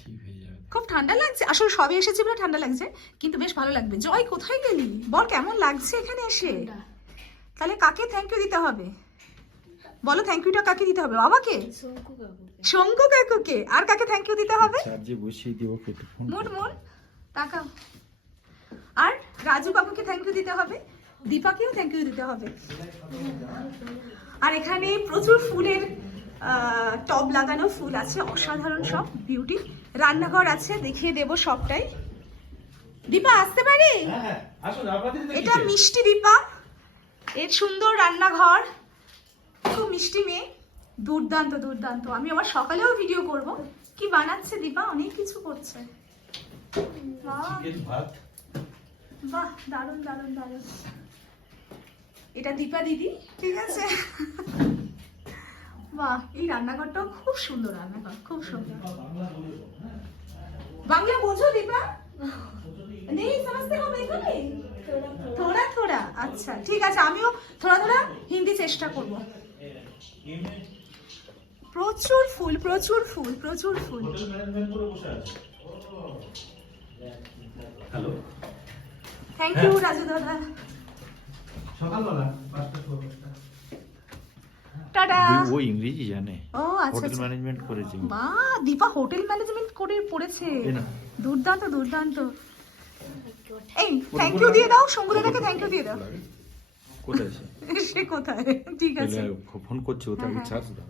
ঠিক হয়ে যাবে। খুব ঠান্ডা লাগছে। আসলে সবে এসেছি বলে ঠান্ডা লাগছে কিন্তু বেশ ভালো লাগবে। জয় কোথায় গেলি? বল কেমন লাগছে এখানে এসে? তাহলে কাকে থ্যাংক ইউ দিতে হবে? বলো থ্যাংক ইউটা কাকে দিতে হবে? বাবাকে? শঙ্কু কাকুকে। আর কাকে থ্যাংক ইউ দিতে হবে? চার্জে বসিয়ে দিব ফোন মোট মোট তাকাও। আর রাজু কাকুকে থ্যাংক ইউ দিতে হবে? দীপাকেও থ্যাংক ইউ দিতে হবে? আর এখানে প্রচুর ফুলের টব লাগানো ফুল আছে অসাধারণ সব বিউটি রান্নাঘর আছে দেখিয়ে দেব সবটাই। দীপা আসতে পারি? হ্যাঁ আপনাদের এটা মিষ্টি দীপা। এর সুন্দর রান্নাঘর। খুব মিষ্টি মেয়ে। দুর্দান্ত দুর্দান্ত। আমি আবার সকালেও ভিডিও করব। কি বানাচ্ছে দীপা? অনেক কিছু করছে। বাহ দারুণ দারুণ দারুণ। এটা দীপা দিদি। ঠিক আছে। বাহ এই রান্নাঘরটাও খুব সুন্দর রান্নাঘর খুব সুন্দর। বাংলা বোঝো দীপা। নেই সমস্ত হবে এখানে? থোড়া থোড়া আচ্ছা ঠিক আছে আমিও থোড়া থোড়া হিন্দি চেষ্টা করব। প্রচুর ফুল প্রচুর ফুল প্রচুর ফুল। হ্যালো থ্যাংক ইউ রাজু দাদা। সকালবেলা টাটা। ও ইংরেজি জানে। ও আচ্ছা হোটেল আচ্ছা। ম্যানেজমেন্ট করেছে মা দীপা হোটেল ম্যানেজমেন্ট করে পড়েছে। দুর্দান্ত দুর্দান্ত। এই থ্যাংক ইউ দিয়ে দাও শঙ্কু থ্যাংক ইউ দিয়ে দাও। কোথায় সে? কোথায় ঠিক আছে। ফোন করছে ওটা হ্যাঁ। চার্জ দাও